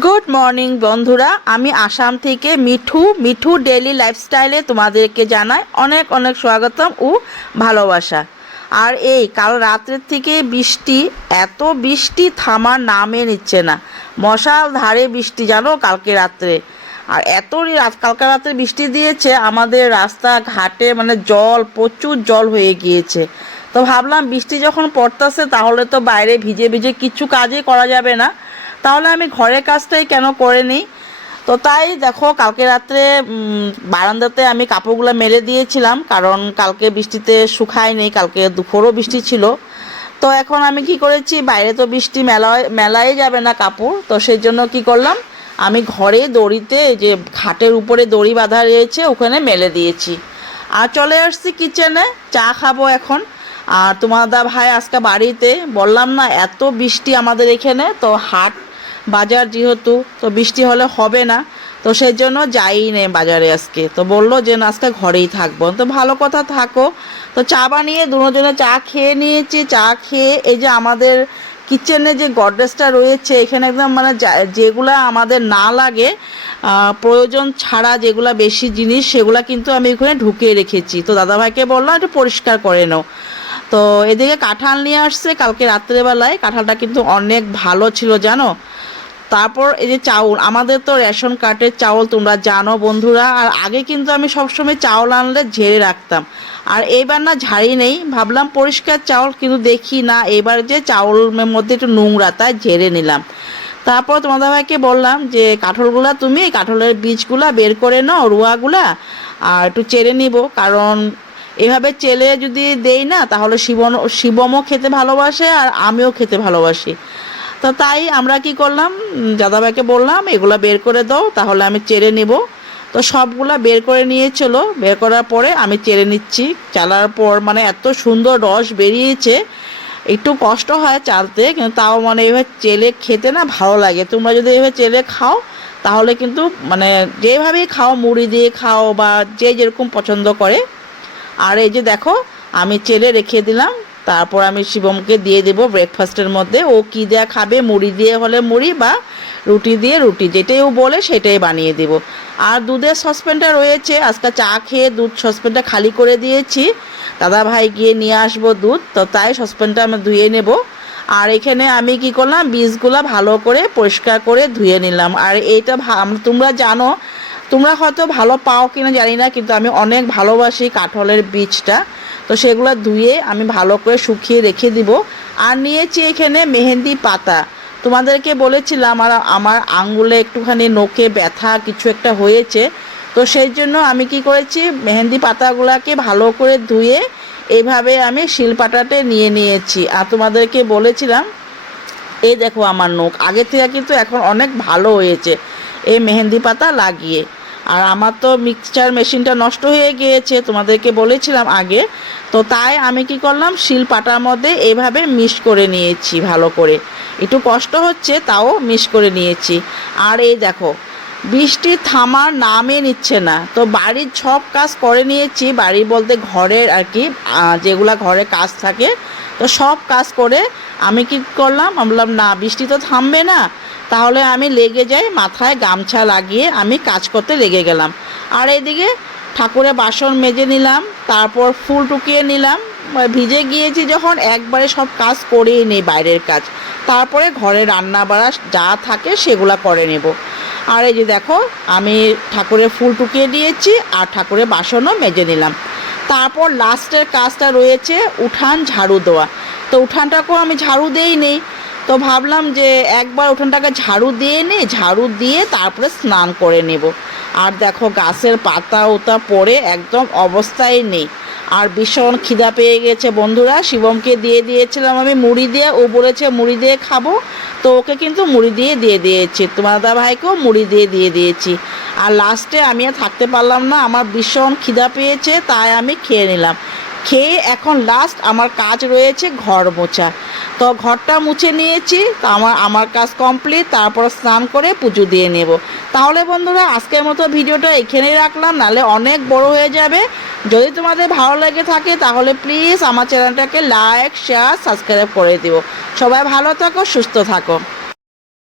Good morning বন্ধুরা। আমি আসাম থেকে মিঠু। মিঠু ডেলি লাইফস্টাইলে তোমাদেরকে জানাই অনেক অনেক স্বাগতম ও ভালোবাসা। আর এই, কাল রাত্রের থেকে বৃষ্টি, এত বৃষ্টি থামার নামে নিচ্ছে না। মশাল ধারে বৃষ্টি, জানো, কালকে রাত্রে। আর এত কালকে রাত্রে বৃষ্টি দিয়েছে, আমাদের রাস্তা ঘাটে মানে জল, প্রচুর জল হয়ে গিয়েছে। তো ভাবলাম বৃষ্টি যখন পড়তেছে, তাহলে তো বাইরে ভিজে ভিজে কিছু কাজই করা যাবে না। তাহলে আমি ঘরের কাজটাই কেন করে নিই? তো তাই দেখো, কালকে রাত্রে বারান্দাতে আমি কাপড়গুলো মেলে দিয়েছিলাম, কারণ কালকে বৃষ্টিতে শুকায় নেই, কালকে দুপুরও বৃষ্টি ছিল। তো এখন আমি কি করেছি, বাইরে তো বৃষ্টি মেলায়, মেলাই যাবে না কাপড়, তো সেই জন্য কি করলাম, আমি ঘরে দড়িতে যে খাটের উপরে দড়ি বাঁধা রয়েছে, ওখানে মেলে দিয়েছি। আর চলে আসছি কিচেনে, চা খাব এখন। আর তোমার দা ভাই আজকে বাড়িতে, বললাম না, এত বৃষ্টি আমাদের এখানে, তো হাট বাজার যেহেতু, তো বৃষ্টি হলে হবে না। তো সেই জন্য যাই নেই বাজারে আজকে। তো বলল যে, না, আজকে ঘরেই থাকব। তো ভালো কথা থাকো। তো চা বানিয়ে দুজনে চা খেয়ে নিয়েছি। চা খেয়ে এই যে আমাদের কিচেনে যে গডরেজটা রয়েছে, এখানে একদম মানে যেগুলা আমাদের না লাগে প্রয়োজন ছাড়া যেগুলা বেশি জিনিস, সেগুলা কিন্তু আমি ওখানে ঢুকিয়ে রেখেছি। তো দাদাভাইকে বললাম একটু পরিষ্কার করে নাও। তো এদিকে কাঁঠাল নিয়ে আসছে কালকে রাত্রেবেলায়। কাঁঠালটা কিন্তু অনেক ভালো ছিল, জানো? তারপর এই যে চাউল, আমাদের তো রেশন কার্ডের চাউল তোমরা জানো বন্ধুরা, আর আগে কিন্তু আমি সবসময় চাউল আনলে ঝেড়ে রাখতাম। আর এইবার না ঝাড়ি নেই, ভাবলাম পরিষ্কার চাউল কিন্তু দেখি না, এবার যে চাউলের মধ্যে একটু নোংরা, তাই ঝেড়ে নিলাম। তারপর তোমাদের ভাইকে বললাম যে, কাঠলগুলা তুমি কাঠলের বীজগুলা বের করে নাও, রুয়াগুলা, আর একটু চেড়ে নিব। কারণ এভাবে চেলে যদি দেই না, তাহলে শিবন, শিবমও খেতে ভালোবাসে আর আমিও খেতে ভালোবাসি। তো তাই আমরা কি করলাম? দাদাভাইকে বললাম, এগুলো বের করে দাও, তাহলে আমি চেড়ে নেব। তো সবগুলা বের করে নিয়েছিল। বের করার পরে আমি চেড়ে নিচ্ছি। চালার পর মানে এত সুন্দর রস বেরিয়েছে। একটু কষ্ট হয় চালতে, কিন্তু তাও মানে এভাবে চেলে খেতে না ভালো লাগে। তোমরা যদি এভাবে চেলে খাও, তাহলে কিন্তু মানে যেভাবেই খাও, মুড়ি দিয়ে খাও বা যে যেরকম পছন্দ করে। আর এই যে দেখো, আমি চেলে রেখে দিলাম। তারপর আমি শিবমকে দিয়ে দেব ব্রেকফাস্টের মধ্যে। ও কি দেয়া খাবে? মুড়ি দিয়ে হলে মুড়ি বা রুটি দিয়ে রুটি। যেটাই ও বলে, সেটাই বানিয়ে দেব। আর দুধের সসপ্যানটা রয়েছে। আজকে চা খেয়ে দুধ সসপ্যানটা খালি করে দিয়েছি। দাদা ভাই গিয়ে নিয়ে আসব দুধ। তো তাই সসপ্যানটা আমি ধুয়ে নেব। আর এখানে আমি কি করলাম? বীজগুলা ভালো করে পরিষ্কার করে ধুয়ে নিলাম। আর এইটা তোমরা জানো, তোমরা হয়তো ভালো পাও কিনা জানি না, কিন্তু আমি অনেক ভালোবাসি কাঠলের বীজটা। তো সেগুলো ধুয়ে আমি ভালো করে শুকিয়ে রেখে দিব। আর নিয়েছি এখানে মেহেন্দি পাতা। তোমাদেরকে বলেছিলাম, আর আমার আঙ্গুলে একটুখানি নোকে ব্যথা কিছু একটা হয়েছে। তো সেই জন্য আমি কি করেছি, মেহেন্দি পাতাগুলোকে ভালো করে ধুয়ে এইভাবে আমি শিলপাটাতে নিয়ে নিয়েছি। আর তোমাদেরকে বলেছিলাম, এই দেখো আমার নখ। আগে থেকে কিন্তু এখন অনেক ভালো হয়েছে, এই মেহেন্দি পাতা লাগিয়ে। আর আমার তো মিক্সচার মেশিনটা নষ্ট হয়ে গিয়েছে, তোমাদেরকে বলেছিলাম আগে। তো তাই আমি কি করলাম, শিল পাটার মধ্যে এভাবে মিশ করে নিয়েছি ভালো করে। একটু কষ্ট হচ্ছে, তাও মিশ করে নিয়েছি। আর এই দেখো বৃষ্টি থামার নামে নিচ্ছে না। তো বাড়ির সব কাজ করে নিয়েছি, বাড়ি বলতে ঘরের আর কি যেগুলা ঘরে কাজ থাকে, তো সব কাজ করে আমি কি করলাম বললাম, না, বৃষ্টি তো থামবে না। তাহলে আমি লেগে যাই, মাথায় গামছা লাগিয়ে আমি কাজ করতে লেগে গেলাম। আর এদিকে ঠাকুরের বাসন মেজে নিলাম, তারপর ফুল টুকিয়ে নিলাম ভিজে গিয়েছি যখন, একবারে সব কাজ করেই নেই বাইরের কাজ। তারপরে ঘরে রান্না বাড়া যা থাকে সেগুলা করে নেব। আর এই যে দেখো, আমি ঠাকুরের ফুল টুকিয়ে দিয়েছি আর ঠাকুরের বাসনও মেজে নিলাম। তারপর লাস্টের কাজটা রয়েছে উঠান ঝাড়ু দেওয়া। তো উঠানটাকেও আমি ঝাড়ু দেই নেই তো ভাবলাম যে একবার উঠানটাকে ঝাড়ু দিয়ে নে, ঝাড়ু দিয়ে তারপরে স্নান করে নেব। আর দেখো গাছের পাতা ওতা পড়ে একদম অবস্থায় নেই। আর ভীষণ খিদা পেয়ে গেছে বন্ধুরা। শিবমকে দিয়ে দিয়েছিলাম আমি মুড়ি দিয়ে, ও বলেছে মুড়ি দিয়ে খাব। তো ওকে কিন্তু মুড়ি দিয়ে দিয়ে দিয়েছি। তোমার দাদা ভাইকেও মুড়ি দিয়ে দিয়ে দিয়েছি। আর লাস্টে আমি আর থাকতে পারলাম না, আমার ভীষণ খিদা পেয়েছে, তাই আমি খেয়ে নিলাম। খেয়ে এখন লাস্ট আমার কাজ রয়েছে ঘর মোছা। তো ঘরটা মুছে নিয়েছি, তো আমার আমার কাজ কমপ্লিট তারপর স্নান করে পুজো দিয়ে নেব। তাহলে বন্ধুরা, আজকের মতো ভিডিওটা এখানেই রাখলাম, নাহলে অনেক বড় হয়ে যাবে। যদি তোমাদের ভালো লেগে থাকে, তাহলে প্লিজ আমার চ্যানেলটাকে লাইক শেয়ার সাবস্ক্রাইব করে দিও। সবাই ভালো থাকো, সুস্থ থাকো।